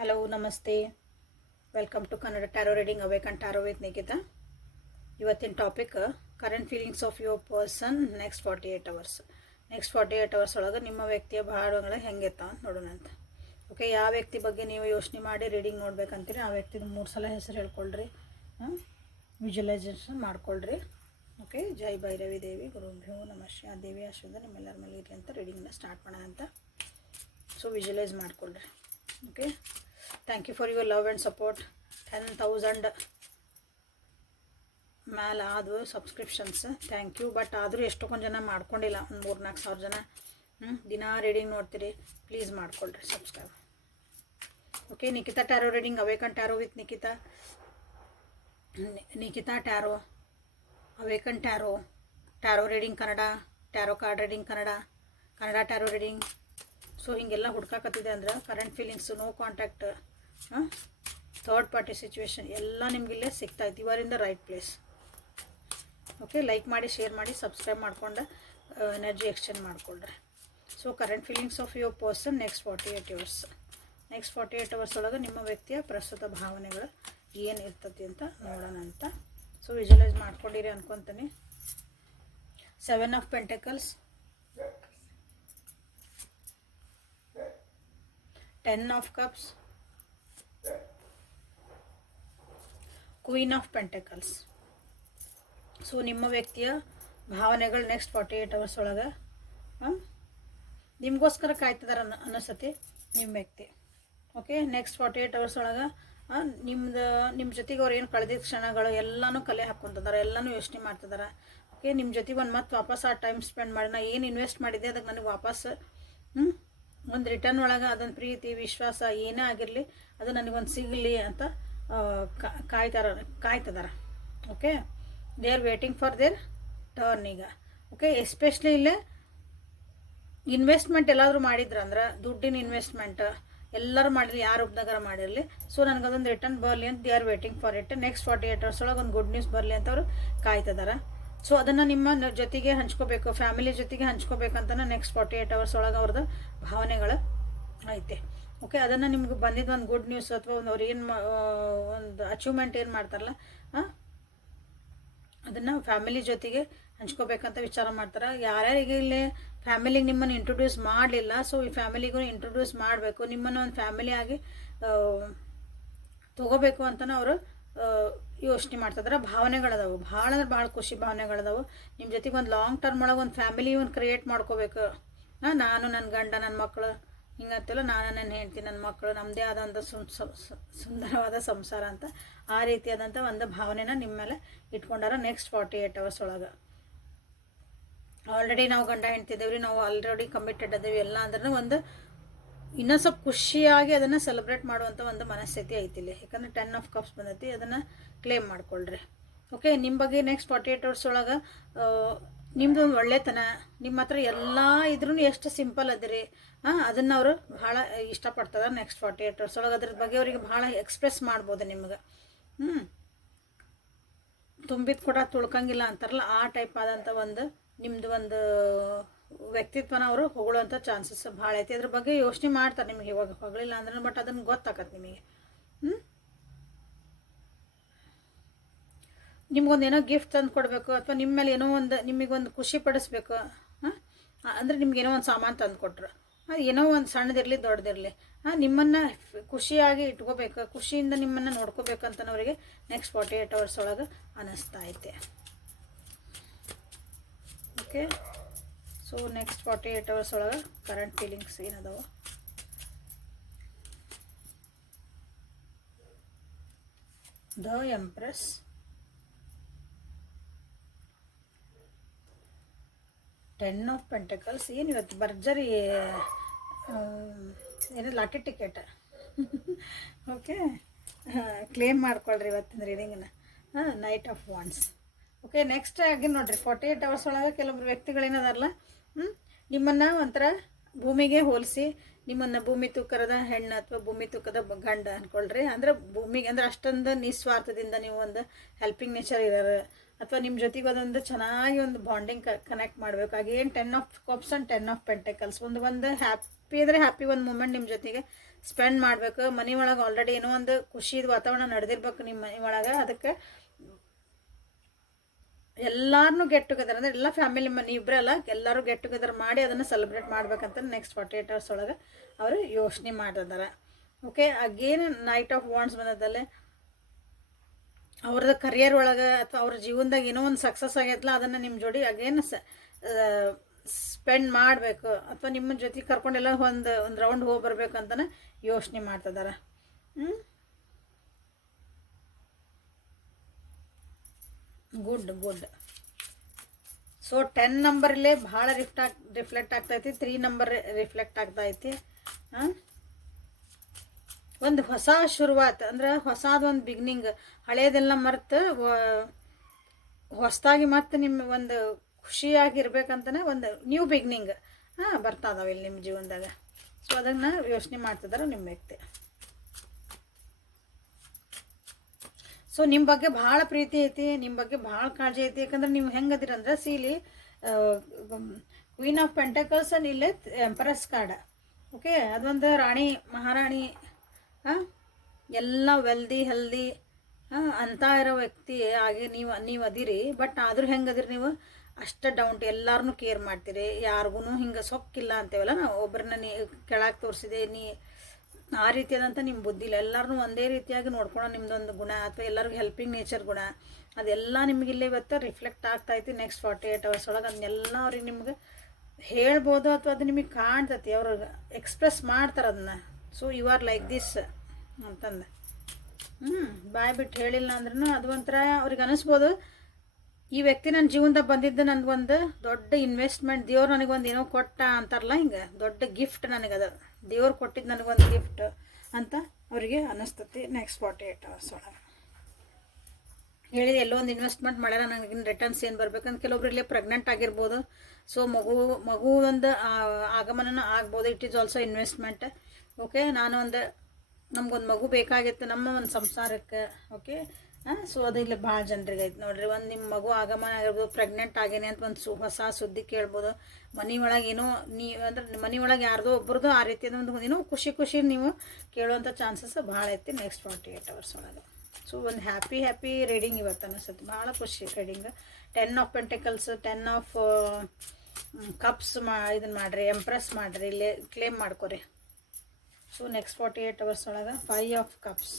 Hello, ನಮಸ್ತೆ. Welcome to Kannada tarot reading awaken tarot with Nikhita ಇವತ್ತಿನ topic current feelings of your person next forty eight hours next forty eight hours ಒಳಗೆ ನಿಮ್ಮ ವ್ಯಕ್ತಿಯ ಅಂತ ನೋಡೋಣ ಅಂತ. ಓಕೆ ಯಾವ ವ್ಯಕ್ತಿ ಬಗ್ಗೆ ನೀವು ಯೋಚನೆ ಮಾಡಿ ರೀಡಿಂಗ್ ನೋಡ್ಬೇಕಂತೀರಿ, ಆ ವ್ಯಕ್ತಿದು ಮೂರು ಸಲ ಹೆಸರು ಹೇಳ್ಕೊಳ್ರಿ ವಿಜುವಲೈಸೇಷನ್ ಮಾಡ್ಕೊಳ್ರಿ. ಓಕೆ ಜೈ ಭೈರವಿ ದೇವಿ ಗುರುಭ್ಯೋ ನಮಃ. ದೇವಿ ಆಶೀರ್ವಾದ ನಿಮ್ಮೆಲ್ಲರ ಮೇಲೆ ಇರಲಿ ಅಂತ ರೀಡಿಂಗ್ನ ಸ್ಟಾರ್ಟ್ ಮಾಡೋಣ ಅಂತ. ಸೊ ವಿಜುವಲೈಸ್ ಮಾಡ್ಕೊಳ್ರಿ. Okay thank you for your love and support ten thousand ಮ್ಯಾಲೆ ಆದವು ಸಬ್ಸ್ಕ್ರಿಪ್ಷನ್ಸ್ ಥ್ಯಾಂಕ್ ಯು ಬಟ್ ಆದರೂ ಎಷ್ಟೊಂದು ಜನ ಮಾಡ್ಕೊಂಡಿಲ್ಲ. ಒಂದು ಮೂರು ನಾಲ್ಕು ಸಾವಿರ ಜನ. ಹ್ಞೂ ದಿನ ರೀಡಿಂಗ್ ನೋಡ್ತೀರಿ. ಪ್ಲೀಸ್ ಮಾಡ್ಕೊಳ್ರಿ subscribe okay Nikhita tarot reading awaken tarot with Nikhita Nikhita tarot awaken tarot tarot reading Kannada tarot card reading Kannada Kannada tarot reading so ಹಿಂಗೆಲ್ಲ ಹುಡ್ಕಾಕತ್ತಿದೆ ಅಂದ್ರೆ current feelings no contact third party situation ಎಲ್ಲ ನಿಮ್ಗೆ ಇಲ್ಲೇ ಸಿಗ್ತಾಯಿತ್ತು. You are in the right place okay like ಮಾಡಿ share ಮಾಡಿ subscribe ಮಾಡ್ಕೊಂಡು energy exchange ಮಾಡಿಕೊಳ್ರಿ. So current feelings of your person next forty eight hours next forty eight hours ಒಳಗೆ ನಿಮ್ಮ ವ್ಯಕ್ತಿಯ ಪ್ರಸ್ತುತ ಭಾವನೆಗಳು ಏನು ಇರ್ತತಿ ಅಂತ ನೋಡೋಣ ಅಂತ. ಸೊ ವಿಜುವಲೈಸ್ ಮಾಡ್ಕೊಂಡಿರಿ ಅನ್ಕೊತೀನಿ. Seven of pentacles ten of cups queen of pentacles so ನಿಮ್ಮ ವ್ಯಕ್ತಿಯ ಭಾವನೆಗಳು ನೆಕ್ಸ್ಟ್ ಫಾರ್ಟಿ ಏಯ್ಟ್ ಅವರ್ಸ್ ಒಳಗೆ ನಿಮಗೋಸ್ಕರ ಕಾಯ್ತಿದಾರೆ ಅನ್ನ ಅನಿಸತಿ ನಿಮ್ಮ ವ್ಯಕ್ತಿ. Okay next forty eight hours ಒಳಗೆ ನಿಮ್ದು ನಿಮ್ಮ ಜೊತೆಗೆ ಅವ್ರು ಏನು ಕಳೆದಿದ್ದ ಕ್ಷಣಗಳು ಎಲ್ಲನೂ ಕಲೆ ಹಾಕ್ಕೊಂತಿದ್ದಾರೆ ಎಲ್ಲನೂ ಯೋಚನೆ ಮಾಡ್ತಿದ್ದಾರೆ ಓಕೆ ನಿಮ್ಮ ಜೊತೆಗೆ ಒಂದು ಮತ್ತೆ ವಾಪಸ್ ಆ ಟೈಮ್ ಸ್ಪೆಂಡ್ ಮಾಡಿ, ನಾ ಏನು ಇನ್ವೆಸ್ಟ್ ಮಾಡಿದ್ದೆ ಅದಕ್ಕೆ ನನಗೆ ವಾಪಸ್ ಹ್ಞೂ ಒಂದು ರಿಟರ್ನ್ ಒಳಗೆ ಅದೊಂದು ಪ್ರೀತಿ, ವಿಶ್ವಾಸ ಏನೇ ಆಗಿರಲಿ ಅದು ನನಗೊಂದು ಸಿಗಲಿ ಅಂತ ಕಾಯ್ತಾರ, ಕಾಯ್ತದಾರ. Okay they are waiting for their turn ಈಗ. ಓಕೆ ಎಸ್ಪೆಷಲಿ ಇಲ್ಲೇ ಇನ್ವೆಸ್ಟ್ಮೆಂಟ್ ಎಲ್ಲಾದರೂ ಮಾಡಿದ್ರು ಅಂದ್ರೆ ದುಡ್ಡಿನ ಇನ್ವೆಸ್ಟ್ಮೆಂಟ್ ಎಲ್ಲರೂ ಮಾಡಿರಲಿ, ಯಾರು ಉಪನಗರ ಮಾಡಿರಲಿ ಸೊ ನನಗೆ ಅದೊಂದು ರಿಟರ್ನ್ ಬರಲಿ ಅಂತ they are waiting for it next forty eight hours ಒಳಗೆ ಒಂದು ಗುಡ್ ನ್ಯೂಸ್ ಬರಲಿ ಅಂತ ಅವರು ಕಾಯ್ತಿದಾರೆ. ಸೊ ಅದನ್ನು ನಿಮ್ಮ ಜೊತೆಗೆ ಹಂಚ್ಕೋಬೇಕು ಫ್ಯಾಮಿಲಿ ಜೊತೆಗೆ ಹಂಚ್ಕೋಬೇಕಂತನ ನೆಕ್ಸ್ಟ್ ಫಾರ್ಟಿ ಏಟ್ ಅವರ್ಸ್ ಒಳಗೆ ಅವ್ರದ್ದು ಭಾವನೆಗಳು ಐತೆ. ಓಕೆ ಅದನ್ನು ನಿಮ್ಗೆ ಬಂದಿದ್ದು ಒಂದು ಗುಡ್ ನ್ಯೂಸ್ ಅಥವಾ ಒಂದು ಅವ್ರು ಏನು ಒಂದು ಅಚೀವ್ಮೆಂಟ್ ಏನು ಮಾಡ್ತಾರಲ್ಲ ಅದನ್ನು ಫ್ಯಾಮಿಲಿ ಜೊತೆಗೆ ಹಂಚ್ಕೋಬೇಕಂತ ವಿಚಾರ ಮಾಡ್ತಾರೆ. ಯಾರ್ಯಾರಿಗೆ ಇಲ್ಲಿ ಫ್ಯಾಮಿಲಿಗೆ ನಿಮ್ಮನ್ನು ಇಂಟ್ರೊಡ್ಯೂಸ್ ಮಾಡಲಿಲ್ಲ ಸೊ ಈ ಫ್ಯಾಮಿಲಿಗೂ ಇಂಟ್ರೊಡ್ಯೂಸ್ ಮಾಡಬೇಕು, ನಿಮ್ಮನ್ನು ಒಂದು ಫ್ಯಾಮಿಲಿ ಆಗಿ ತಗೋಬೇಕು ಅಂತಲೂ ಅವರು ಯೋಚನೆ ಮಾಡ್ತದ್ರ ಭಾವನೆಗಳದಾವು. ಭಾಳ ಅಂದ್ರೆ ಭಾಳ ಖುಷಿ ಭಾವನೆಗಳದಾವು. ನಿಮ್ಮ ಜೊತೆಗೆ ಒಂದು ಲಾಂಗ್ ಟರ್ಮ್ ಒಳಗೆ ಒಂದು ಫ್ಯಾಮಿಲಿ ಒಂದು ಕ್ರಿಯೇಟ್ ಮಾಡ್ಕೋಬೇಕು. ನಾನು ನನ್ನ ಗಂಡ ನನ್ನ ಮಕ್ಕಳು ಹಿಂಗಂತೆಲ್ಲ ನಾನು ನನ್ನ ಹೆಂಡ್ತಿ ನನ್ನ ಮಕ್ಕಳು ನಮ್ಮದೇ ಆದಂಥ ಸುಂದರವಾದ ಸಂಸಾರ ಅಂತ ಆ ರೀತಿಯಾದಂಥ ಒಂದು ಭಾವನೆನ ನಿಮ್ಮ ಮೇಲೆ ಇಟ್ಕೊಂಡಾರ ನೆಕ್ಸ್ಟ್ ಫಾರ್ಟಿ ಏಯ್ಟ್ ಅವರ್ಸ್ ಒಳಗೆ. ಆಲ್ರೆಡಿ ನಾವು ಗಂಡ ಹೆಂಡ್ತಿದ್ದೇವ್ರಿ ನಾವು ಆಲ್ರೆಡಿ ಕಮಿಟೆಡ್ ಅದೇವಿ ಎಲ್ಲ ಅಂದ್ರೆ ಒಂದು ಇನ್ನೂ ಸ್ವಲ್ಪ ಖುಷಿಯಾಗಿ ಅದನ್ನು ಸೆಲೆಬ್ರೇಟ್ ಮಾಡುವಂಥ ಒಂದು ಮನಸ್ಥಿತಿ ಐತಿಲ್ಲಿ ಯಾಕಂದ್ರೆ ಟೆನ್ ಆಫ್ ಕಪ್ಸ್ ಬಂದೈತಿ, ಅದನ್ನು ಕ್ಲೇಮ್ ಮಾಡ್ಕೊಳ್ರಿ. ಓಕೆ ನಿಮ್ಮ ಬಗ್ಗೆ ನೆಕ್ಸ್ಟ್ ಫಾರ್ಟಿ ಏಟ್ ಅವರ್ಸ್ ಒಳಗೆ ನಿಮ್ಮದು ಒಂದು ಒಳ್ಳೆತನ. ನಿಮ್ಮ ಹತ್ರ ಎಲ್ಲ ಇದ್ರೂ ಎಷ್ಟು ಸಿಂಪಲ್ ಅದಿರಿ. ಹಾಂ ಅದನ್ನು ಅವರು ಭಾಳ ಇಷ್ಟಪಡ್ತಾರೆ ನೆಕ್ಸ್ಟ್ ಫಾರ್ಟಿ ಏಟ್ ಅವರ್ಸ್ ಒಳಗೆ. ಅದ್ರ ಬಗ್ಗೆ ಅವರಿಗೆ ಭಾಳ ಎಕ್ಸ್ಪ್ರೆಸ್ ಮಾಡ್ಬೋದು ನಿಮ್ಗೆ. ಹ್ಞೂ ತುಂಬಿದ ಕೂಡ ತುಳ್ಕಂಗಿಲ್ಲ ಅಂತಾರಲ್ಲ, ಆ ಟೈಪ್ ಆದಂಥ ಒಂದು ನಿಮ್ಮದು ಒಂದು ವ್ಯಕ್ತಿತ್ವನ ಅವರು ಹೊಗಳುವಂಥ ಚಾನ್ಸಸ್ ಭಾಳ ಐತಿ. ಅದ್ರ ಬಗ್ಗೆ ಯೋಚನೆ ಮಾಡ್ತಾರೆ ನಿಮಗೆ ಇವಾಗ ಹೊಗಳಿಲ್ಲ ಅಂದ್ರೆ ಬಟ್ ಅದನ್ನು ಗೊತ್ತಾಗತ್ತೆ ನಿಮಗೆ. ಹ್ಞೂ ನಿಮ್ಗೊಂದು ಏನೋ ಗಿಫ್ಟ್ ತಂದು ಕೊಡಬೇಕು ಅಥವಾ ನಿಮ್ಮ ಮೇಲೆ ಏನೋ ಒಂದು, ನಿಮಗೊಂದು ಖುಷಿ ಪಡಿಸ್ಬೇಕು, ಹಾಂ? ಅಂದರೆ ನಿಮ್ಗೆ ಏನೋ ಒಂದು ಸಾಮಾನು ತಂದು ಕೊಟ್ರು. ಏನೋ ಒಂದು ಸಣ್ಣದಿರಲಿ ದೊಡ್ಡದಿರಲಿ. ಹಾಂ ನಿಮ್ಮನ್ನು ಖುಷಿಯಾಗಿ ಇಟ್ಕೋಬೇಕು, ಖುಷಿಯಿಂದ ನಿಮ್ಮನ್ನು ನೋಡ್ಕೋಬೇಕಂತನವರಿಗೆ ನೆಕ್ಸ್ಟ್ ಫಾರ್ಟಿ ಏಯ್ಟ್ ಅವರ್ಸ್ ಒಳಗೆ ಅನ್ನಿಸ್ತಾ ಐತೆ. Okay so next forty eight hours ಒಳಗೆ ಕರೆಂಟ್ ಫೀಲಿಂಗ್ಸ್ ಏನದಾವ? The empress ten of pentacles ಏನು ಇವತ್ತು ಭರ್ಜರಿ ಏನು ಲಾಟಿ ಟಿಕೆಟ್ ಓಕೆ ಕ್ಲೇಮ್ ಮಾಡ್ಕೊಳ್ರಿ ಇವತ್ತಿನ ರೀಡಿಂಗನ್ನ ಹಾಂ knight of wands okay next ಆಗಿ ನೋಡ್ರಿ ಫಾರ್ಟಿ ಏಯ್ಟ್ ಅವರ್ಸ್ ಒಳಗೆ ಕೆಲವೊಬ್ಬರು ವ್ಯಕ್ತಿಗಳೇನದಾರಲ್ಲ ನಿಮ್ಮನ್ನು ಒಂಥರ ಭೂಮಿಗೆ ಹೋಲಿಸಿ ನಿಮ್ಮನ್ನು ಭೂಮಿ ತೂಕರದ ಹೆಣ್ಣು ಅಥವಾ ಭೂಮಿ ತೂಕದ ಗಂಡ ಅಂದ್ಕೊಳ್ರಿ ಅಂದ್ರೆ ಭೂಮಿಗೆ ಅಂದ್ರೆ ಅಷ್ಟೊಂದು ನಿಸ್ವಾರ್ಥದಿಂದ ನೀವು ಒಂದು ಹೆಲ್ಪಿಂಗ್ ನೇಚರ್ ಇರೋರು. ಅಥವಾ ನಿಮ್ಮ ಜೊತೆಗೆ ಅದೊಂದು ಚೆನ್ನಾಗಿ ಒಂದು ಬಾಂಡಿಂಗ್ ಕನೆಕ್ಟ್ ಮಾಡಬೇಕು. ಏನು ten of cups and ten of pentacles ಒಂದು ಒಂದು ಹ್ಯಾಪಿ ಅಂದರೆ ಹ್ಯಾಪಿ ಒಂದು ಮೂಮೆಂಟ್ ನಿಮ್ಮ ಜೊತೆಗೆ ಸ್ಪೆಂಡ್ ಮಾಡಬೇಕು. ಮನೆ ಒಳಗೆ ಆಲ್ರೆಡಿ ಏನೋ ಒಂದು ಖುಷಿದ ವಾತಾವರಣ ನಡೆದಿರ್ಬೇಕು ನಿಮ್ಮ ಮನೆ ಒಳಗೆ. ಅದಕ್ಕೆ ಎಲ್ಲಾರನ್ನೂ ಗೆಟ್ ಟುಗೆದರ್ ಅಂದ್ರೆ ಎಲ್ಲ ಫ್ಯಾಮಿಲಿ ಮನಿ ಇಬ್ಬರೇ ಅಲ್ಲ, ಎಲ್ಲರೂ ಗೆಟ್ ಟುಗೆದರ್ ಮಾಡಿ ಅದನ್ನು ಸೆಲೆಬ್ರೇಟ್ ಮಾಡ್ಬೇಕಂತ ನೆಕ್ಸ್ಟ್ ಫಾರ್ಟಿ ಏಟ್ ಅವರ್ಸ್ ಒಳಗೆ ಅವರು ಯೋಚನೆ ಮಾಡಿದಾರೆ okay again knight of wands ಬಂದದಲ್ಲೇ ಅವ್ರದ್ದು ಕರಿಯರ್ ಒಳಗೆ ಅಥವಾ ಅವ್ರ ಜೀವನದಾಗ ಏನೋ ಒಂದು ಸಕ್ಸಸ್ ಆಗೈತಲ್ಲ ಅದನ್ನು ನಿಮ್ಮ ಜೋಡಿ ಅಗೇನ್ ಸ್ಪೆಂಡ್ ಮಾಡಬೇಕು. ಅಥವಾ ನಿಮ್ಮ ಜೊತೆ ಕರ್ಕೊಂಡೆಲ್ಲ ಒಂದು ಒಂದು ರೌಂಡ್ ಹೋಗಿ ಬರ್ಬೇಕು ಅಂತಲೇ ಯೋಚನೆ ಮಾಡ್ತಿದ್ದಾರೆ ಹ್ಞೂ ಗುಡ್ ಗುಡ್. ಸೊ ಟೆನ್ ನಂಬರ್ಲೇ ಭಾಳ ರಿಫ್ಟ್ ಆಗ್ ರಿಫ್ಲೆಕ್ಟ್ ಆಗ್ತೈತಿ ತ್ರೀ ನಂಬರ್ ರಿಫ್ಲೆಕ್ಟ್ ಆಗ್ತೈತಿ ಒಂದು ಹೊಸ ಶುರುವಾತ್, ಅಂದ್ರೆ ಹೊಸದು ಒಂದು ಬಿಗ್ನಿಂಗ್ ಹಳೇದೆಲ್ಲ ಮರ್ತ ಹೊಸದಾಗಿ ಮತ್ತೆ ನಿಮ್ಮ ಒಂದು ಖುಷಿಯಾಗಿರ್ಬೇಕಂತನೇ ಒಂದು ನ್ಯೂ ಬಿಗ್ನಿಂಗ್ ಹಾಂ, ಬರ್ತಾ ಇದಾವೆ ಇಲ್ಲಿ ನಿಮ್ಮ ಜೀವನದಾಗ. ಸೊ ಅದನ್ನು ಯೋಚನೆ ಮಾಡ್ತಿದ್ದಾರೆ ನಿಮ್ಮ ವ್ಯಕ್ತಿ. ಸೊ ನಿಮ್ಮ ಬಗ್ಗೆ ಭಾಳ ಪ್ರೀತಿ ಐತಿ ನಿಮ್ಮ ಬಗ್ಗೆ ಭಾಳ ಕಾಳಜಿ ಐತಿ. ಯಾಕಂದ್ರೆ ನೀವು ಹೆಂಗದಿರ ಅಂದ್ರೆ ಸೀಲಿ ಕ್ವೀನ್ ಆಫ್ ಪೆಂಟಕಲ್ಸ್ ಅನ್ ಇಲ್ಲೇ ಎಂಪ್ರೆಸ್ ಕಾರ್ಡ್ ಓಕೆ ಅದೊಂದು ರಾಣಿ, ಮಹಾರಾಣಿ ಹಾಂ ಎಲ್ಲ ವೆಲ್ದಿ ಹೆಲ್ದಿ ಹಾಂ ಅಂತ ಇರೋ ವ್ಯಕ್ತಿ ಆಗಿ ನೀವು ನೀವು ಅದಿರಿ. ಬಟ್ ಆದರೂ ಹೆಂಗೆ ಅದಿರಿ ನೀವು? ಅಷ್ಟು ಡೌಂಟ್ ಎಲ್ಲಾರನ್ನೂ ಕೇರ್ ಮಾಡ್ತೀರಿ. ಯಾರಿಗೂ ಹಿಂಗೆ ಸೊಕ್ಕಿಲ್ಲ ಅಂತೇವಲ್ಲ, ನಾವು ಒಬ್ಬರನ್ನ ನೀ, ಕೆಳಗೆ ತೋರಿಸಿದೆ, ನೀ ಆ ರೀತಿಯಾದಂಥ ನಿಮ್ಮ ಬುದ್ಧಿ ಇಲ್ಲ. ಎಲ್ಲರನ್ನೂ ಒಂದೇ ರೀತಿಯಾಗಿ ನೋಡ್ಕೊಳ್ಳೋ ನಿಮ್ಮದೊಂದು ಗುಣ ಅಥವಾ ಎಲ್ಲರಿಗೂ ಹೆಲ್ಪಿಂಗ್ ನೇಚರ್ ಗುಣ. ಅದೆಲ್ಲ ನಿಮಗೆ ಇಲ್ಲೇ ಇವತ್ತು ರಿಫ್ಲೆಕ್ಟ್ ಆಗ್ತೈತಿ ನೆಕ್ಸ್ಟ್ ಫಾರ್ಟಿ ಏಯ್ಟ್ ಅವರ್ಸ್ ಒಳಗೆ. ಅದನ್ನೆಲ್ಲ ಅವ್ರಿಗೆ ನಿಮ್ಗೆ ಹೇಳ್ಬೋದು ಅಥವಾ ಅದು ನಿಮಗೆ ಕಾಣ್ತೈತಿ. ಅವ್ರು ಎಕ್ಸ್ಪ್ರೆಸ್ ಮಾಡ್ತಾರೆ ಅದನ್ನ. So you are like this ಅಂತಂದು. ಹ್ಞೂ ಬಾಯ್ ಬಿಟ್ಟು ಹೇಳಿಲ್ಲ ಅಂದ್ರೂ ಅದು ಒಂಥರ ಅವ್ರಿಗೆ ಅನಿಸ್ಬೋದು. ಈ ವ್ಯಕ್ತಿ ನನ್ನ ಜೀವನದಾಗ ಬಂದಿದ್ದು ನನಗೊಂದು ದೊಡ್ಡ ಇನ್ವೆಸ್ಟ್ಮೆಂಟ್ ದೇವ್ರು ನನಗೊಂದು ಏನೋ ಕೊಟ್ಟ ಅಂತಾರಲ್ಲ ಹಿಂಗೆ, ದೊಡ್ಡ ಗಿಫ್ಟ್ ನನಗದ ದೇವ್ರು ಕೊಟ್ಟಿದ್ದು ನನಗೊಂದು ಗಿಫ್ಟ್ ಅಂತ ಅವರಿಗೆ ಅನ್ನಿಸ್ತತಿ ನೆಕ್ಸ್ಟ್ ಫಾರ್ಟಿ ಏಟ್ ಅವರ್ಸ್ ಒಳಗೆ. ಹೇಳಿದೆ, ಎಲ್ಲೋ ಒಂದು ಇನ್ವೆಸ್ಟ್ಮೆಂಟ್ ಮಾಡ್ಯಾರ ನನಗೆ ರಿಟರ್ನ್ಸ್ ಏನು ಬರ್ಬೇಕಂತ ಕೆಲವೊಬ್ರು ಇಲ್ಲೇ ಪ್ರೆಗ್ನೆಂಟ್ ಆಗಿರ್ಬೋದು. ಸೊ ಮಗು ಮಗು ಒಂದು ಆಗಮನನೂ ಆಗ್ಬೋದು. It is also investment okay ನಾನು ಒಂದು ನಮ್ಗೊಂದು ಮಗು ಬೇಕಾಗಿತ್ತು ನಮ್ಮ ಒಂದು ಸಂಸಾರಕ್ಕೆ. ಓಕೆ ಹಾಂ, ಸೊ ಅದು ಇಲ್ಲಿ ಭಾಳ ಜನರಿಗೆ ಐತೆ ನೋಡ್ರಿ. ಒಂದು ನಿಮ್ಮ ಮಗು ಆಗಮನ ಆಗಿರ್ಬೋದು ಪ್ರೆಗ್ನೆಂಟ್ ಆಗೇನೆ ಅಂತ ಒಂದು ಸು, ಹೊಸ ಸುದ್ದಿ ಕೇಳ್ಬೋದು. ಮನೆ ಏನೋ ನೀವು ಅಂದ್ರೆ ಮನೆ ಒಳಗೆ ಯಾರ್ದೋ ಒಬ್ರದ್ದು ಆ ರೀತಿಯಾದ ಒಂದು ಏನೋ ಖುಷಿ ಖುಷಿ ನೀವು ಕೇಳುವಂಥ ಚಾನ್ಸಸ್ ಭಾಳ ಐತಿ ನೆಕ್ಸ್ಟ್ ಫಾರ್ಟಿ ಏಟ್ ಅವರ್ಸ್ ಒಳಗೆ. ಸೊ ಒಂದು ಹ್ಯಾಪಿ ಹ್ಯಾಪಿ ರೀಡಿಂಗ್ ಇವತ್ತು ಅನಿಸುತ್ತೆ. ಭಾಳ ಖುಷಿ reading ten of pentacles ten of cups ಮಾ ಇದನ್ನು ಮಾಡಿರಿ ಎಂಪ್ರೆಸ್ ಮಾಡಿರಿ, ಇಲ್ಲೇ ಕ್ಲೇಮ್ ಮಾಡ್ಕೊರಿ. So next forty eight hours ಒಳಗೆ five of cups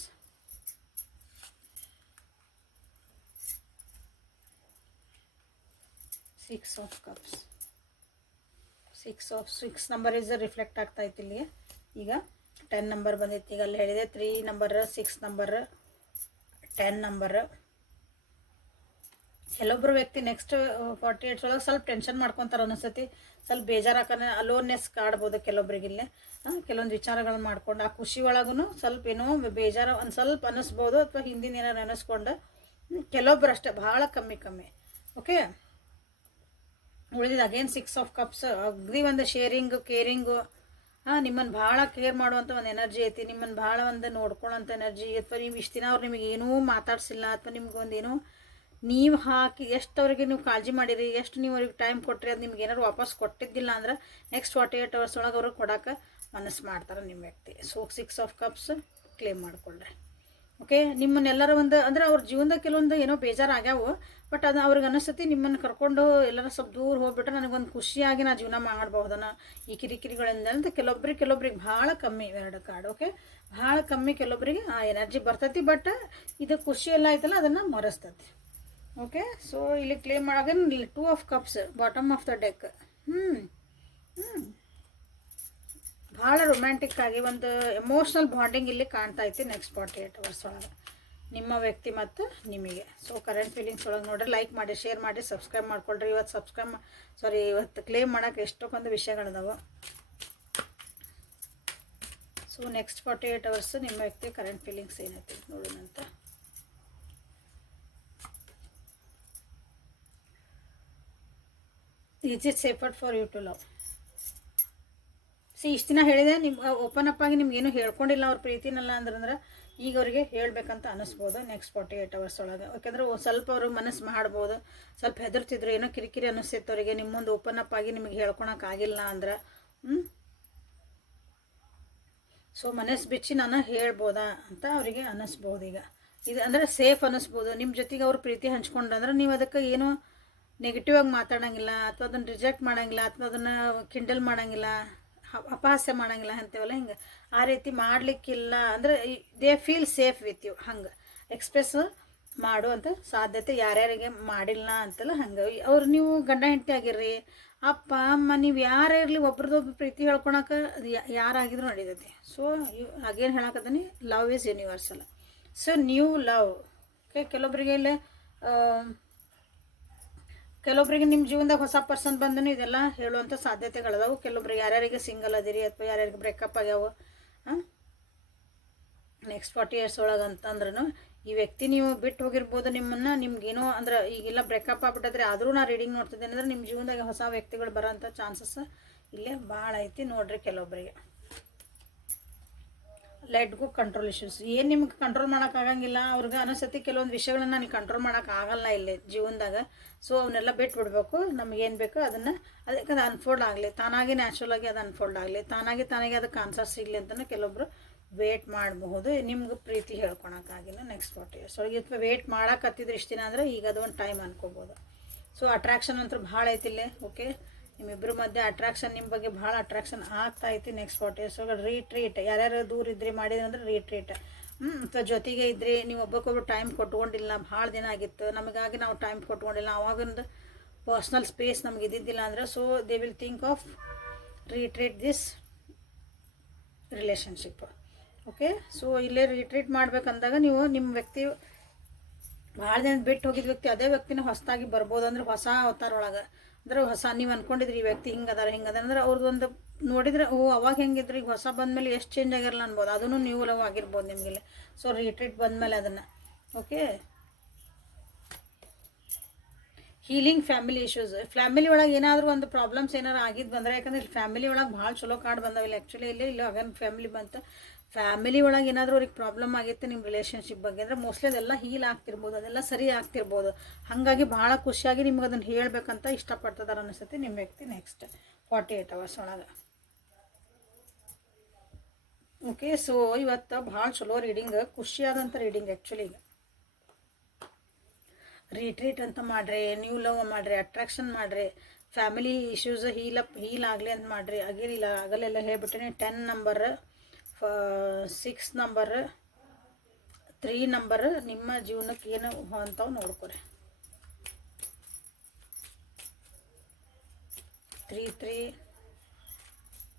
six of cups six of six number is reflect ಆಗ್ತಾ ಇತ್ತು ಇಲ್ಲಿ. ಈಗ ಟೆನ್ ನಂಬರ್ ಬಂದಿತ್ತು. ಈಗ ಅಲ್ಲಿ ಹೇಳಿದೆ three number six number ten number ಕೆಲವೊಬ್ಬರು ವ್ಯಕ್ತಿ ನೆಕ್ಸ್ಟ್ ಫಾರ್ಟಿ ಏಟ್ಸ್ ಒಳಗೆ ಸ್ವಲ್ಪ ಟೆನ್ಷನ್ ಮಾಡ್ಕೊತಾರೆ ಅನಿಸ್ತೈತಿ ಸ್ವಲ್ಪ ಬೇಜಾರಾಕನೆ ಅಲೋನ್ನೆಸ್ ಕಾಡ್ಬೋದು ಕೆಲವೊಬ್ರಿಗೆ ಇಲ್ಲೇ. ಕೆಲವೊಂದು ವಿಚಾರಗಳನ್ನ ಮಾಡ್ಕೊಂಡು, ಆ ಖುಷಿ ಒಳಗೂ ಸ್ವಲ್ಪ ಏನೋ ಬೇಜಾರು, ಒಂದು ಸ್ವಲ್ಪ ಅನ್ನಿಸ್ಬೋದು ಅಥವಾ ಹಿಂದಿನ ಏನಾರು ಅನ್ನಿಸ್ಕೊಂಡು ಕೆಲವೊಬ್ರು ಅಷ್ಟೇ, ಭಾಳ ಕಮ್ಮಿ ಕಮ್ಮಿ. ಓಕೆ ಉಳಿದಿದ್ದು ಅಗೇನ್ ಸಿಕ್ಸ್ ಆಫ್ ಕಪ್ಸ್ ಅಗ್ದಿ ಒಂದು ಶೇರಿಂಗ್ ಕೇರಿಂಗು ಹಾಂ ನಿಮ್ಮನ್ನು ಭಾಳ ಕೇರ್ ಮಾಡುವಂಥ ಒಂದು ಎನರ್ಜಿ ಐತಿ. ನಿಮ್ಮನ್ನು ಭಾಳ ಒಂದು ನೋಡ್ಕೊಳ್ಳೋಂಥ ಎನರ್ಜಿ ಅಥವಾ ನೀವು ಇಷ್ಟು ದಿನ ಅವ್ರು ನಿಮಗೆ ಏನೂ ಮಾತಾಡ್ಸಿಲ್ಲ, ಅಥವಾ ನಿಮ್ಗೆ ಒಂದು ಏನೋ ನೀವು ಹಾಕಿ ಎಷ್ಟು ಅವ್ರಿಗೆ ನೀವು ಕಾಳಜಿ ಮಾಡಿರಿ, ಎಷ್ಟು ನೀವು ಅವ್ರಿಗೆ ಟೈಮ್ ಕೊಟ್ಟರೆ ಅದು ನಿಮ್ಗೆ ಏನಾರು ವಾಪಸ್ ಕೊಟ್ಟಿದ್ದಿಲ್ಲ ಅಂದ್ರೆ ನೆಕ್ಸ್ಟ್ ಫಾರ್ಟಿ ಏಟ್ ಅವರ್ಸ್ ಒಳಗೆ ಅವ್ರಿಗೆ ಕೊಡೋಕೆ ಮನಸ್ಸು ಮಾಡ್ತಾರೆ ನಿಮ್ಮ ವ್ಯಕ್ತಿ. So six of cups claim ಮಾಡಿಕೊಳ್ಳ್ರಿ okay ನಿಮ್ಮನ್ನೆಲ್ಲರ ಒಂದು, ಅಂದ್ರೆ ಅವ್ರ ಜೀವನದಾಗ ಕೆಲವೊಂದು ಏನೋ ಬೇಜಾರು ಆಗ್ಯಾವು ಬಟ್ ಅದು ಅವ್ರಿಗೆ ಅನಿಸ್ತತಿ, ನಿಮ್ಮನ್ನು ಕರ್ಕೊಂಡು ಎಲ್ಲರ ಸ್ವಲ್ಪ ದೂರ ಹೋಗ್ಬಿಟ್ರೆ ನನಗೊಂದು ಖುಷಿಯಾಗಿ ನಾ ಜೀವನ ಮಾಡ್ಬಹುದನ. ಈ ಕಿರಿಕಿರಿಗಳಿಂದ ಅಂತ ಕೆಲವೊಬ್ರಿಗೆ ಕೆಲವೊಬ್ರಿಗೆ ಭಾಳ ಕಮ್ಮಿ ಎರಡು ಕಾರ್ಡ್ ಓಕೆ ಭಾಳ ಕಮ್ಮಿ ಕೆಲವೊಬ್ರಿಗೆ ಆ ಎನರ್ಜಿ ಬರ್ತೈತಿ ಬಟ್ ಇದು ಖುಷಿ ಎಲ್ಲ ಐತಲ್ಲ ಅದನ್ನು ಮರೆಸ್ತತಿ. ಓಕೆ ಸೊ ಇಲ್ಲಿ ಕ್ಲೇಮ್ ಇಲ್ಲಿ two of cups bottom of the deck ಹ್ಞೂ ಭಾಳ ರೊಮ್ಯಾಂಟಿಕ್ ಆಗಿ ಒಂದು ಎಮೋಷ್ನಲ್ ಬಾಂಡಿಂಗ್ ಇಲ್ಲಿ ಕಾಣ್ತಾ ಐತಿ ನೆಕ್ಸ್ಟ್ ಫಾರ್ಟಿ ಏಟ್ ಅವರ್ಸ್ ಒಳಗೆ. ನಿಮ್ಮ ವ್ಯಕ್ತಿ ಮತ್ತು ನಿಮಗೆ. ಸೊ ಕರೆಂಟ್ ಫೀಲಿಂಗ್ಸ್ ಒಳಗೆ ನೋಡ್ರಿ ಲೈಕ್ ಮಾಡಿ ಶೇರ್ ಮಾಡಿ ಸಬ್ಸ್ಕ್ರೈಬ್ ಮಾಡ್ಕೊಳ್ರಿ. ಇವತ್ತು ಸಬ್ಸ್ಕ್ರೈಬ್ ಸಾರಿ ಇವತ್ತು ಕ್ಲೇಮ್ ಮಾಡೋಕೆ ಎಷ್ಟೊಂದು ವಿಷಯಗಳಿದಾವೆ so next forty eight hours ನಿಮ್ಮ ವ್ಯಕ್ತಿ ಕರೆಂಟ್ ಫೀಲಿಂಗ್ಸ್ ಏನೈತಿ ನೋಡೋಣಂತ is it safer for you to love see, ಇಷ್ಟು ದಿನ ಹೇಳಿದೆ ನಿಮ್ಮ ಓಪನ್ ಅಪ್ ಆಗಿ ನಿಮ್ಗೇನು ಹೇಳ್ಕೊಂಡಿಲ್ಲ ಅವ್ರ ಪ್ರೀತಿನಲ್ಲ ಅಂದ್ರೆ ಈಗ ಅವರಿಗೆ ಹೇಳಬೇಕಂತ ಅನಿಸ್ಬೋದು ನೆಕ್ಸ್ಟ್ ಫಾರ್ಟಿ ಏಟ್ ಅವರ್ಸ್ ಒಳಗೆ. ಯಾಕೆಂದ್ರೆ ಸ್ವಲ್ಪ ಅವರು ಮನಸ್ಸು ಮಾಡ್ಬೋದು, ಸ್ವಲ್ಪ ಹೆದರ್ತಿದ್ರು, ಏನೋ ಕಿರಿಕಿರಿ ಅನ್ನಿಸ್ತಿತ್ತು ಅವರಿಗೆ ನಿಮ್ಮ ಮುಂದೆ ಓಪನ್ ಅಪ್ ಆಗಿ ನಿಮಗೆ ಹೇಳ್ಕೊಳಕ್ಕಾಗಿಲ್ಲ ಅಂದ್ರೆ ಹ್ಞೂ ಸೊ ಮನಸ್ಸು ಬಿಚ್ಚಿ ನಾನು ಹೇಳ್ಬೋದಾ ಅಂತ ಅವರಿಗೆ ಅನ್ನಿಸ್ಬೋದು ಈಗ. ಇದು ಅಂದರೆ ಸೇಫ್ ಅನ್ನಿಸ್ಬೋದು ನಿಮ್ಮ ಜೊತೆಗೆ ಅವ್ರ ಪ್ರೀತಿ ಹಂಚ್ಕೊಂಡಂದ್ರೆ ನೀವು ಅದಕ್ಕೆ ಏನು ನೆಗೆಟಿವ್ ಆಗಿ ಮಾತಾಡೋಂಗಿಲ್ಲ, ಅಥವಾ ಅದನ್ನು ರಿಜೆಕ್ಟ್ ಮಾಡೋಂಗಿಲ್ಲ, ಅಥವಾ ಅದನ್ನು ಕಿಂಡಲ್ ಮಾಡೋಂಗಿಲ್ಲ. ಅಪಹಾಸ್ಯ ಮಾಡಂಗಿಲ್ಲ ಅಂತೀವಲ್ಲ ಹಿಂಗೆ. ಆ ರೀತಿ ಮಾಡಲಿಕ್ಕಿಲ್ಲ ಅಂದರೆ they feel safe with you ಹಂಗೆ. ಎಕ್ಸ್ಪ್ರೆಸ್ ಮಾಡುವಂಥ ಸಾಧ್ಯತೆ ಯಾರ್ಯಾರಿಗೆ ಮಾಡಿಲ್ಲ ಅಂತಲ್ಲ ಹಂಗೆ. ಅವ್ರು ನೀವು ಗಂಡ ಹೆಂಡತಿ ಆಗಿರ್ರಿ, ಅಪ್ಪ, ಅಮ್ಮ, ನೀವು ಯಾರೇ ಇರಲಿ ಒಬ್ರದೊಬ್ರು ಪ್ರೀತಿ ಹೇಳ್ಕೊಳಕ್ಕೆ ಯಾರಾಗಿದ್ರು ನಡೀತೈತಿ. So again ಹೇಳಕತ್ತೀನಿ? Love is universal so new love okay ಕೆಲವೊಬ್ಬರಿಗೆ ಇಲ್ಲ ಕೆಲವೊಬ್ಬರಿಗೆ ನಿಮ್ಮ ಜೀವನದಾಗ ಹೊಸ ಪರ್ಸನ್ ಬಂದನು ಇದೆಲ್ಲ ಹೇಳುವಂಥ ಸಾಧ್ಯತೆಗಳದಾವು ಕೆಲವೊಬ್ರಿಗೆ ಯಾರ್ಯಾರಿಗೆ ಸಿಂಗಲ್ ಅದಿರಿ ಅಥವಾ ಯಾರ್ಯಾರಿಗೆ ಬ್ರೇಕಪ್ ಆಗ್ಯಾವ ನೆಕ್ಸ್ಟ್ ಫಾರ್ಟಿ ಇಯರ್ಸ್ ಒಳಗೆ ಅಂತಂದ್ರೂ ಈ ವ್ಯಕ್ತಿ ನೀವು ಬಿಟ್ಟು ಹೋಗಿರ್ಬೋದು ನಿಮ್ಮನ್ನು, ನಿಮ್ಗೇನೋ ಅಂದ್ರೆ ಈಗೆಲ್ಲ ಬ್ರೇಕಪ್ ಆಗ್ಬಿಟ್ಟದ್ರೆ ಆದರೂ ನಾ ರೀಡಿಂಗ್ ನೋಡ್ತಿದ್ದೇನೆ ಅಂದ್ರೆ ನಿಮ್ಮ ಜೀವನದಾಗ ಹೊಸ ವ್ಯಕ್ತಿಗಳು ಬರೋಂಥ ಚಾನ್ಸಸ್ ಇಲ್ಲೇ ಭಾಳ ಐತಿ ನೋಡ್ರಿ ಕೆಲವೊಬ್ಬರಿಗೆ ಲೆಟ್ ಗೋ ಕಂಟ್ರೋಲ್ ಇಶ್ಯೂಸ್ ಏನು ನಿಮ್ಗೆ ಕಂಟ್ರೋಲ್ ಮಾಡೋಕ್ಕಾಗಂಗಿಲ್ಲ ಅವ್ರಿಗೆ ಅನಿಸತಿ ಕೆಲವೊಂದು ವಿಷಯಗಳನ್ನ ನನಗೆ ಕಂಟ್ರೋಲ್ ಮಾಡೋಕ್ಕಾಗಲ್ಲ ಇಲ್ಲಿ ಜೀವನದಾಗ. ಸೊ ಅವನ್ನೆಲ್ಲ ಬಿಟ್ಟು ಬಿಡಬೇಕು ಏನು ಬೇಕೋ ಅದನ್ನು ಅದಕ್ಕೆ ಅದು ಅನ್ಫೋಲ್ಡ್ ಆಗಲಿ. ತಾನಾಗಿ ನ್ಯಾಚುರಲ್ ಆಗಿ ಅದು ಅನ್ಫೋಲ್ಡ್ ಆಗಲಿ. ತಾನಾಗಿ ತಾನಾಗಿ ಅದಕ್ಕೆ ಆನ್ಸರ್ ಸಿಗಲಿ ಅಂತಲೂ ಕೆಲವೊಬ್ಬರು ವೇಟ್ ಮಾಡಬಹುದು. ನಿಮ್ಗೆ ಪ್ರೀತಿ ಹೇಳ್ಕೊಳಕ್ಕಾಗಿಲ್ಲ ನೆಕ್ಸ್ಟ್ ಫಾರ್ಟಿ ಇಯರ್ಸ್ ಇದು ವೇಟ್ ಮಾಡಕತ್ತಿದ್ರೆ ಇಷ್ಟು ದಿನ ಅಂದರೆ ಈಗ ಅದು ಒಂದು ಟೈಮ್ ಅನ್ಕೋಬೋದು. ಸೊ ಅಟ್ರಾಕ್ಷನ್ ಅಂತೂ ಭಾಳ ಐತಿಲ್ಲೇ ಓಕೆ ನಿಮ್ಮಿಬ್ಬರ ಮಧ್ಯೆ ಅಟ್ರಾಕ್ಷನ್ ನಿಮ್ಮ ಬಗ್ಗೆ ಭಾಳ ಅಟ್ರಾಕ್ಷನ್ ಆಗ್ತಾ ಐತಿ ನೆಕ್ಸ್ಟ್ ಫಾರ್ಟಿ ಇಯರ್ಸ್ ಒಳಗೆ ರೀಟ್ರೀಟ್ ಯಾರ್ಯಾರು ದೂರ ಇದ್ರಿ ಮಾಡಿದ್ರಿ ಅಂದ್ರೆ ರೀಟ್ರೀಟ್ ಹ್ಞೂ ಅಥವಾ ಜೊತೆಗೆ ಇದ್ರಿ, ನೀವು ಒಬ್ಬಕ್ಕೊಬ್ರು ಟೈಮ್ ಕೊಟ್ಕೊಂಡಿಲ್ಲ, ಭಾಳ ದಿನ ಆಗಿತ್ತು. ನಮಗಾಗಿ ನಾವು ಟೈಮ್ ಕೊಟ್ಕೊಂಡಿಲ್ಲ. ಅವಾಗಿಂದು ಪರ್ಸ್ನಲ್ ಸ್ಪೇಸ್ ನಮ್ಗೆ ಇದ್ದಿದ್ದಿಲ್ಲ ಅಂದ್ರೆ so they will think of retreat this relationship okay so ಇಲ್ಲೇ ರೀಟ್ರೀಟ್ ಮಾಡ್ಬೇಕಂದಾಗ ನೀವು ನಿಮ್ಮ ವ್ಯಕ್ತಿ ಭಾಳ ದಿನ ಬಿಟ್ಟು ಹೋಗಿದ ವ್ಯಕ್ತಿ ಅದೇ ವ್ಯಕ್ತಿನ ಹೊಸದಾಗಿ ಬರ್ಬೋದು ಅಂದ್ರೆ ಹೊಸ ಅವತಾರ ಒಳಗೆ. ಅಂದ್ರೆ ಹೊಸ ನೀವು ಅನ್ಕೊಂಡಿದ್ರಿ ಈ ವ್ಯಕ್ತಿ ಹಿಂಗದಾರ ಅದಾರ, ಹಿಂಗೆ ಅದಾರ ಅಂದ್ರೆ ಅವ್ರದ್ದೊಂದು ನೋಡಿದ್ರೆ, ಓ, ಅವಾಗ ಹೆಂಗಿದ್ರು, ಈಗ ಹೊಸ ಬಂದಮೇಲೆ ಎಷ್ಟು ಚೇಂಜ್ ಆಗಿರಲ್ಲ ಅನ್ಬೋದು. ಅದನ್ನು ನೀವು ಲವ್ ಆಗಿರ್ಬೋದು ನಿಮಗೆ ಸೊ ರಿಟ್ರೀಟ್ ಬಂದಮೇಲೆ ಅದನ್ನು. Okay healing family issues family ಒಳಗೆ ಏನಾದರೂ ಒಂದು ಪ್ರಾಬ್ಲಮ್ಸ್ ಏನಾರು ಆಗಿದ್ದು ಬಂದರೆ, ಯಾಕಂದ್ರೆ ಇಲ್ಲಿ ಫ್ಯಾಮಿಲಿ ಒಳಗೆ ಭಾಳ ಚಲೋ ಕಾರ್ಡ್ ಬಂದಾವಿಲ್ಲ ಆ್ಯಕ್ಚುಲಿ ಇಲ್ಲಿ ಇಲ್ಲಿ ಅಗನ್ ಫ್ಯಾಮಿಲಿ ಬಂತು. ಫ್ಯಾಮಿಲಿ ಒಳಗೆ ಏನಾದರೂ ಅವ್ರಿಗೆ ಪ್ರಾಬ್ಲಮ್ ಆಗಿತ್ತು ನಿಮ್ಮ ರಿಲೇಷನ್ಶಿಪ್ ಬಗ್ಗೆ ಅಂದರೆ ಮೋಸ್ಟ್ಲಿ ಅದೆಲ್ಲ ಹೀಲ್ ಆಗ್ತಿರ್ಬೋದು, ಅದೆಲ್ಲ ಸರಿ ಆಗ್ತಿರ್ಬೋದು. ಹಾಗಾಗಿ ಭಾಳ ಖುಷಿಯಾಗಿ ನಿಮ್ಗೆ ಅದನ್ನು ಹೇಳಬೇಕಂತ ಇಷ್ಟಪಡ್ತದಾರ ಅನಿಸುತ್ತೆ ನಿಮ್ಮ ವ್ಯಕ್ತಿ ನೆಕ್ಸ್ಟ್ ಫಾರ್ಟಿ ಏಯ್ಟ್ ಅವರ್ಸ್ ಒಳಗೆ. ಓಕೆ ಸೊ ಇವತ್ತು ಭಾಳ ಚಲೋ ರೀಡಿಂಗ್ ಖುಷಿಯಾದಂಥ ರೀಡಿಂಗ್ ಆ್ಯಕ್ಚುಲಿ ಈಗ. ರಿಟ್ರೀಟ್ ಅಂತ ಮಾಡ್ರಿ ನ್ಯೂ ಲವ್ ಮಾಡ್ರಿ ಅಟ್ರಾಕ್ಷನ್ ಮಾಡ್ರಿ family issues heal up heal ಆಗಲಿ ಅಂತ ಮಾಡ್ರಿ. ಆಗಿರಲಿಲ್ಲ ಆಗಲೆಲ್ಲ ಹೇಳ್ಬಿಟ್ಟೇನೆ ten number six number three number ನಿಮ್ಮ ಜೀವನಕ್ಕೆ ಏನು ಅಂತಾವ್ ನೋಡ್ಕೊರಿ. Three three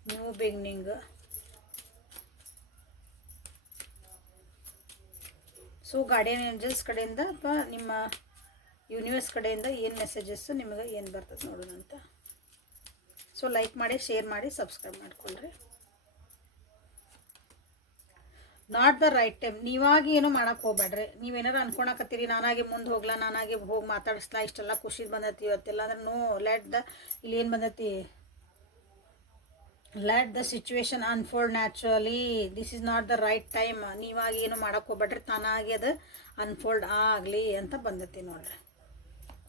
new beginning so guardian angels ಕಡೆಯಿಂದ ಅಥವಾ ನಿಮ್ಮ ಯೂನಿವರ್ಸ್ ಕಡೆಯಿಂದ ಏನು ಮೆಸೇಜಸ್ಸು ನಿಮಗೆ ಏನು ಬರ್ತದೆ ನೋಡೋಣ ಅಂತ. ಸೊ ಲೈಕ್ ಮಾಡಿ ಶೇರ್ ಮಾಡಿ ಸಬ್ಸ್ಕ್ರೈಬ್ ಮಾಡ್ಕೊಳ್ರಿ. ನಾಟ್ ದ ರೈಟ್ ಟೈಮ್ ನೀವಾಗಿ ಏನೋ ಮಾಡೋಕೆ ಹೋಗ್ಬೇಡ್ರಿ. ನೀವೇನಾರು ಅನ್ಕೊಳಕತ್ತೀರಿ, ನಾನಾಗೆ ಮುಂದೆ ಹೋಗ್ಲಾ, ನಾನಾಗೆ ಹೋಗಿ ಮಾತಾಡಿಸ್ಲಾ, ಇಷ್ಟೆಲ್ಲ ಖುಷಿ ಬಂದೈತಿ ಇವತ್ತೆಲ್ಲ ಅಂದ್ರೆ ನೋ ಲೆಟ್ ದ ಇಲ್ಲಿ ಏನು ಬಂದೈತಿ? Let the situation unfold naturally this is not the right time ನೀವಾಗಿ ಏನು ಮಾಡೋಕ್ಕೆ ಹೋಗ್ಬೇಡ್ರಿ, ತಾನಾಗಿ ಅದು ಅನ್ಫೋಲ್ಡ್ ಆಗಲಿ ಅಂತ ಬಂದೈತಿ ನೋಡ್ರಿ.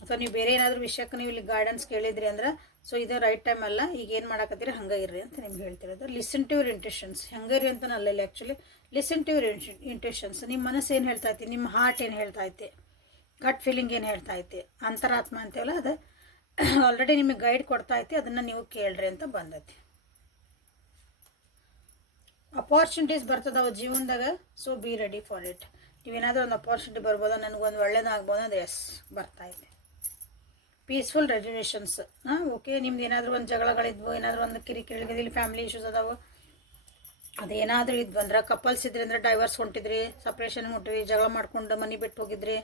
ಅಥವಾ ನೀವು ಬೇರೆ ಏನಾದರೂ ವಿಷಯಕ್ಕೆ ನೀವು ಇಲ್ಲಿ ಗೈಡೆನ್ಸ್ ಕೇಳಿದ್ರಿ ಅಂದ್ರೆ ಸೊ ಇದು ರೈಟ್ ಟೈಮ್ ಅಲ್ಲ, ಈಗ ಏನು ಮಾಡಕತ್ತೀರಿ, ಹಂಗೆ ಇರ್ರಿ ಅಂತ ನಿಮ್ಗೆ ಹೇಳ್ತಿರೋದು. ಲಿಸನ್ ಟು ಯುವರ್ ಇಂಟೆಷನ್ಸ್ ಹೆಂಗೆ ಇರಿ ಅಂತ ಅಲ್ಲ ಇಲ್ಲಿ actually listen to your intentions ನಿಮ್ಮ ಮನಸ್ಸು ಏನು ಹೇಳ್ತಾ ಐತಿ, ನಿಮ್ಮ ಹಾರ್ಟ್ ಏನು ಹೇಳ್ತಾ ಐತಿ ಗಟ್ ಫೀಲಿಂಗ್ ಏನು ಹೇಳ್ತಾ ಐತಿ, ಅಂತರಾತ್ಮ ಅಂತೀವಲ್ಲ, ಅದು ಆಲ್ರೆಡಿ ನಿಮಗೆ ಗೈಡ್ ಕೊಡ್ತಾ ಐತಿ, ಅದನ್ನು ನೀವು ಕೇಳ್ರಿ ಅಂತ ಬಂದೈತಿ. ಅಪಾರ್ಚುನಿಟೀಸ್ ಬರ್ತದವ ಜೀವನದಾಗ so be ready for it ನೀವೇನಾದರೂ ಒಂದು ಅಪಾರ್ಚುನಿಟಿ ಬರ್ಬೋದು, ನನಗೊಂದು ಒಳ್ಳೇದಾಗ್ಬೋದು, ಅಂದ್ರೆ ಎಸ್ ಬರ್ತಾ ಇದೆ ಪೀಸ್ಫುಲ್ ರೆಸಲ್ಯೂಷನ್ಸ್ ಹಾಂ ಓಕೆ ನಿಮ್ದು ಏನಾದರೂ ಒಂದು ಜಗಳಗಳಿದ್ವು, ಏನಾದರೂ ಒಂದು ಕಿರಿಕಿರಿ ಇಲ್ಲಿ ಫ್ಯಾಮಿಲಿ ಇಶ್ಯೂಸ್ ಅದಾವೆ. ಅದೇನಾದರೂ ಇದ್ವು ಅಂದ್ರೆ ಕಪಲ್ಸ್ ಇದ್ರಿ ಅಂದ್ರೆ ಡೈವರ್ಸ್ ಹೊಂಟಿದ್ರಿ ಸಪ್ರೇಷನ್ ಹೊಂಟ್ರಿ, ಜಗಳ ಮಾಡ್ಕೊಂಡು ಮನೆ ಬಿಟ್ಟು ಹೋಗಿದ್ರಿ.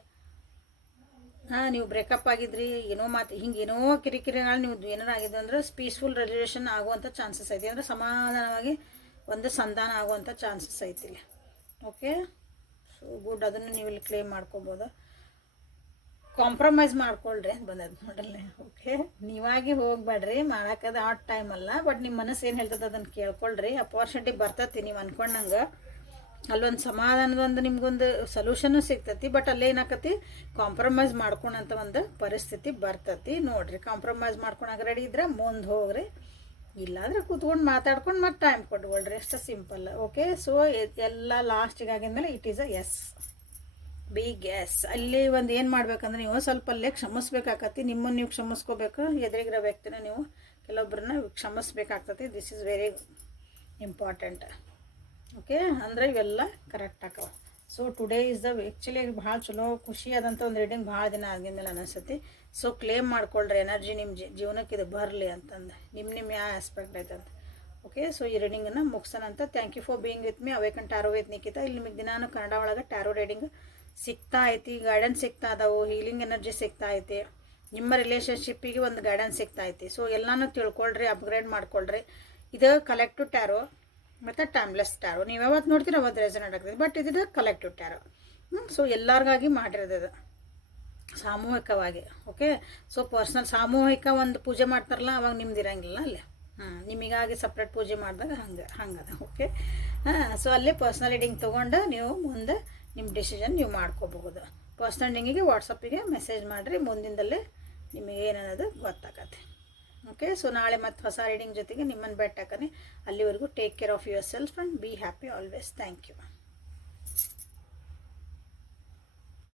ಹಾಂ, ನೀವು ಬ್ರೇಕಪ್ ಆಗಿದ್ರಿ, ಏನೋ ಮಾತು, ಹಿಂಗೆ ಏನೋ ಕಿರಿಕಿರಿಗಳು ನೀವು ಏನಾರು ಆಗಿದ್ದು ಅಂದ್ರೆ ಪೀಸ್ಫುಲ್ ರೆಸಲ್ಯೂಷನ್ ಆಗುವಂಥ ಚಾನ್ಸಸ್ ಐತಿ. ಅಂದರೆ ಸಮಾಧಾನವಾಗಿ ಒಂದು ಸಂಧಾನ ಆಗುವಂಥ ಚಾನ್ಸಸ್ ಐತಿ ಓಕೆ ಸೊ ಗುಡ್ ಅದನ್ನು ನೀವು ಇಲ್ಲಿ ಕ್ಲೇಮ್ ಮಾಡ್ಕೋಬೋದು. ಕಾಂಪ್ರಮೈಸ್ ಮಾಡ್ಕೊಳ್ರಿ ಅಂತ ಬಂದದ ನೋಡಲ್ಲ ಓಕೆ ನೀವಾಗಿ ಹೋಗ್ಬೇಡ್ರಿ ಮಾಡಕ್ಕದ ಆ ಟೈಮ್ ಅಲ್ಲ ಬಟ್ ನಿಮ್ಮ ಮನಸ್ಸು ಏನು ಹೇಳ್ತದೆ ಅದನ್ನು ಕೇಳ್ಕೊಳ್ರಿ. ಅಪಾರ್ಚುನಿಟಿ ಬರ್ತತಿ ನೀವು ಅನ್ಕೊಂಡಂಗೆ. ಅಲ್ಲೊಂದು ಸಮಾಧಾನದೊಂದು ನಿಮ್ಗೊಂದು ಸೊಲ್ಯೂಷನ್ನು ಸಿಗ್ತತಿ ಬಟ್ ಅಲ್ಲೇ ಏನಾಕತಿ? ಕಾಂಪ್ರಮೈಸ್ ಮಾಡ್ಕೊಳಂತ ಒಂದು ಪರಿಸ್ಥಿತಿ ಬರ್ತತಿ. ನೋಡ್ರಿ ಕಾಂಪ್ರಮೈಸ್ ಮಾಡ್ಕೊಳಕ್ಕೆ ರೆಡಿ ಇದ್ರೆ ಮುಂದೆ ಹೋಗ್ರಿ. ಇಲ್ಲಾಂದ್ರೆ ಕೂತ್ಕೊಂಡು ಮಾತಾಡ್ಕೊಂಡು ಮತ್ತೆ ಟೈಮ್ ಕೊಟ್ಕೊಳ್ರಿ. ಎಷ್ಟು ಸಿಂಪಲ್ ಓಕೆ ಸೊ ಎಲ್ಲ ಲಾಸ್ಟಿಗೆ ಆಗಿದ್ಮೇಲೆ it is a S big gas ಅಲ್ಲಿ ಒಂದು ಏನು ಮಾಡ್ಬೇಕಂದ್ರೆ ನೀವು ಸ್ವಲ್ಪ ಅಲ್ಲೇ ಕ್ಷಮಿಸ್ಬೇಕಾಗತ್ತೆ ನಿಮ್ಮನ್ನು ನೀವು ಕ್ಷಮಿಸ್ಕೋಬೇಕು. ಎದುರಿಗಿರೋ ವ್ಯಕ್ತಿನ ನೀವು ಕೆಲವೊಬ್ಬರನ್ನ ಕ್ಷಮಿಸ್ಬೇಕಾಗ್ತತಿ this is very important okay ಅಂದರೆ ಇವೆಲ್ಲ correct ಆಕವ. So today is the actually ಭಾಳ ಚಲೋ, ಖುಷಿ ಆದಂಥ ಒಂದು ರೀಡಿಂಗ್ ಭಾಳ ದಿನ ಆಗಿದ್ಮೇಲೆ ಅನಿಸ್ತೈತಿ. ಸೊ ಕ್ಲೇಮ್ ಮಾಡ್ಕೊಳ್ರಿ ಎನರ್ಜಿ ನಿಮ್ಮ ಜೀವನಕ್ಕೆ ಇದು ಬರಲಿ ಅಂತಂದು. ನಿಮ್ಮ ನಿಮ್ಮ ಯಾವ ಆಸ್ಪೆಕ್ಟ್ ಐತಂತ ಓಕೆ ಸೊ ಈ ರೀಡಿಂಗನ್ನು ಮುಗಿಸೋಣ ಅಂತ thank you for being with me awaken tarot with Nikhita ಇಲ್ಲಿ ನಿಮಗೆ ದಿನಾನು ಕನ್ನಡ ಒಳಗೆ ಟ್ಯಾರೋ ರೀಡಿಂಗ್ ಸಿಗ್ತಾ ಐತಿ ಗೈಡೆನ್ಸ್ ಸಿಗ್ತಾ ಅದಾವು ಹೀಲಿಂಗ್ ಎನರ್ಜಿ ಸಿಗ್ತಾ ಐತಿ ನಿಮ್ಮ ರಿಲೇಷನ್ಶಿಪ್ಪಿಗೆ ಒಂದು ಗೈಡೆನ್ಸ್ ಸಿಗ್ತಾ ಐತಿ ಸೊ ಎಲ್ಲನೂ ತಿಳ್ಕೊಳ್ರಿ ಅಪ್ಗ್ರೇಡ್ ಮಾಡ್ಕೊಳ್ರಿ. ಇದು ಕಲೆಕ್ಟಿವ್ ಟ್ಯಾರೋ ಮತ್ತು ಟೈಮ್ಲೆಸ್ ಟ್ಯಾರೋ ನೀವು ಯಾವತ್ತು ನೋಡ್ತೀರ ಅವತ್ತು ರೆಸನೇಟ್ ಆಗ್ತದೆ. ಬಟ್ ಇದು ಕಲೆಕ್ಟಿವ್ ಟ್ಯಾರೋ ಸೊ ಎಲ್ಲರಿಗಾಗಿ ಮಾಡಿರೋದು ಸಾಮೂಹಿಕವಾಗಿ ಓಕೆ ಸೊ ಪರ್ಸ್ನಲ್ ಸಾಮೂಹಿಕ ಒಂದು ಪೂಜೆ ಮಾಡ್ತಾರಲ್ಲ, ಅವಾಗ ನಿಮ್ದು ಇರಂಗಿಲ್ಲ ಅಲ್ಲೇ. ಹಾಂ ನಿಮಗಾಗಿ ಸಪ್ರೇಟ್ ಪೂಜೆ ಮಾಡಿದಾಗ ಹಂಗೆ, ಹಂಗದ ಓಕೆ ಹಾಂ ಸೊ ಅಲ್ಲಿ ಪರ್ಸ್ನಲ್ ರೀಡಿಂಗ್ ತೊಗೊಂಡು ನೀವು ಮುಂದೆ ನಿಮ್ಮ ಡಿಸಿಷನ್ ನೀವು ಮಾಡ್ಕೋಬಹುದು. ಪರ್ಸ್ನಲ್ ಸ್ಟ್ಯಾಂಡಿಂಗಿಗೆ ವಾಟ್ಸಪ್ಪಿಗೆ ಮೆಸೇಜ್ ಮಾಡಿರಿ ಮುಂದಿನದಲ್ಲೇ ನಿಮಗೆ ಏನನ್ನೋದು ಗೊತ್ತಾಗತ್ತೆ. ಓಕೆ ಸೊ ನಾಳೆ ಮತ್ತೆ ಹೊಸ ರೀಡಿಂಗ್ ಜೊತೆಗೆ ನಿಮ್ಮನ್ನು ಬೆಟ್ಟಾಕನೆ ಅಲ್ಲಿವರೆಗೂ take care of yourself and be happy always thank you